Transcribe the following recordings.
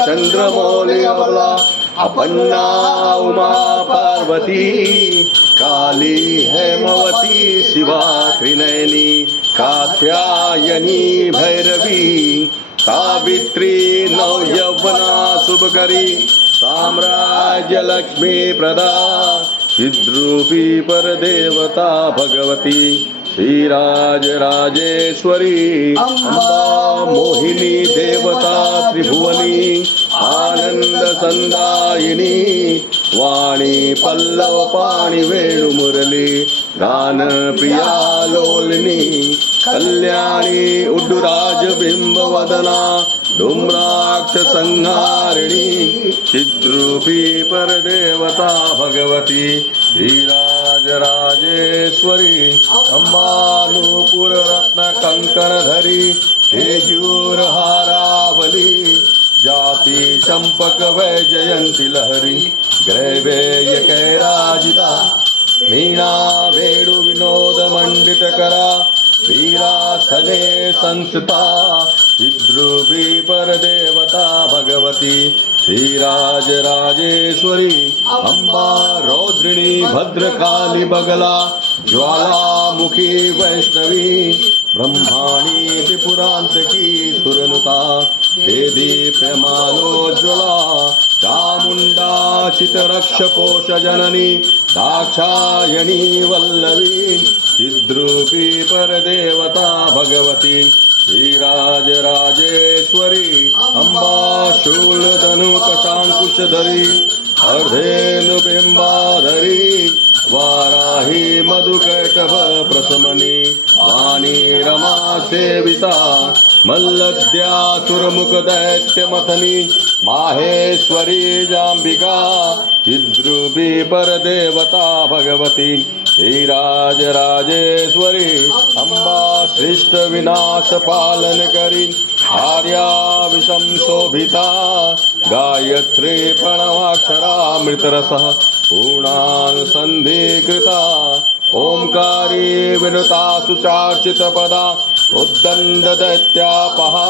चंद्रमौली अबला अपन्ना उमा पार्वती काली हेमवती शिवा त्रिनयनी कात्यायनी भैरवी सावित्री नवयौवना शुभकरी साम्राज्य लक्ष्मी प्रदा चिद्रूपी परदेवता भगवती श्रीराज राजेश्वरी अम्बा मोहिनी देवता त्रिभुवनी आनंद संदायिनी वाणी पल्लव पाणी वेणु मुरली गान प्रिया लोलिनी कल्याणी उड्डुराज बिंब वदना धूम्राक्ष संहारिणी चिद्रूपी परदेवता भगवती श्रीराज राजेश्वरी अंबानुपुर रत्न कंकण धरी तेजूर हारावली जाती चंपक वैजयंती लहरी ग्रैवेय कैराजिता मीना वेणु विनोद मंडित करा वीरासने संस्था चिद्रूपी परदेवता भगवती श्रीराज राजेश्वरी अम्बा रौद्रिणी भद्रकाली बगला ज्वालामुखी वैष्णवी ब्रह्माणी त्रिपुरांतकी सुरनुता देदीप्यमानोज्ज्वला चामुंडा चितरक्षपोष जननी दाक्षायणी वल्लवी चिद्रूपी परदेवता भगवती श्रीराज राजेश्वरी अम्बा शूलधनुकशांकुशधरी अर्धेन्दुबिम्बाधरी वाराही मधुकैटभ प्रशमनी वाणी रमा सेविता मल्लद्यासुरमुख दैत्यमथनी माहेश्वरी जाम्बिका चिद्रूपी परदेवता भगवती श्रीराज राजेश्वरी अम्बा सृष्ट विनाश पालन करी आर्या विषम शोभिता गायत्री प्रणवाक्षरामृतरसः पूर्णानुसन्धीकृता ओंकारी विनुता सुचार्चितपदा उद्दण्ड दैत्यापहा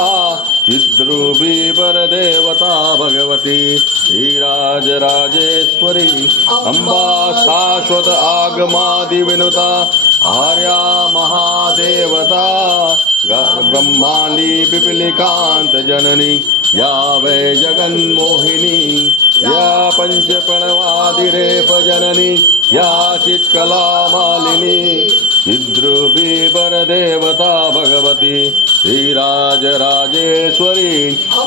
चिद्रूपी परदेवता भगवती श्रीराज राजेश्वरी अम्बा शाश्वत आगमादि विनुता आर्या महादेवता ब्रह्मांडी पिपीलिकांत जननी या वै जगन्मोहिनी या पंच प्रणवादिरेप जननी या चित्कला मालिनी चिद्रूपी परदेवता भगवती श्रीराज राजेश्वरी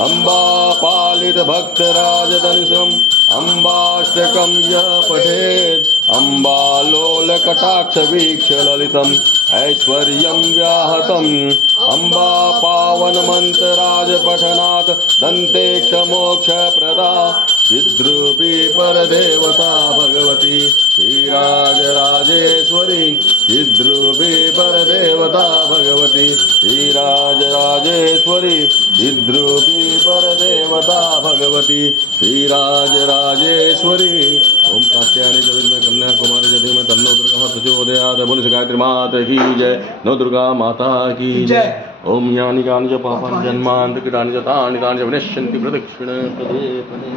अम्बा पालित भक्तराजधनुषम् अम्बाष्टकं यः पठेत् अम्बा लोलकटाक्ष वीक्ष ललितम् ऐश्वर्यं व्याहतम् अम्बा पावन मंत्रराज पठनात् दन्तेक्ष मोक्ष प्रदा चिद्रूपी परदेवता भगवती श्रीराज राजेश्वरी चिद्रूपी परदेवता भगवती श्रीराज राजेश्वरी चिद्रूपी परदेवता भगवती श्रीराज राजेश्वरी ओम कात्यायनी च विद्महे कन्याकुमारी च धीमहि तन्नो दुर्गा प्रचोदयात्। बोलो गायत्री माता की जय। नौ दुर्गा माता की जय। ओम यानि कानि च पापानि जन्मान्तराणि च तानि तानि च विनश्यन्ति प्रदक्षिणे पदे पदे।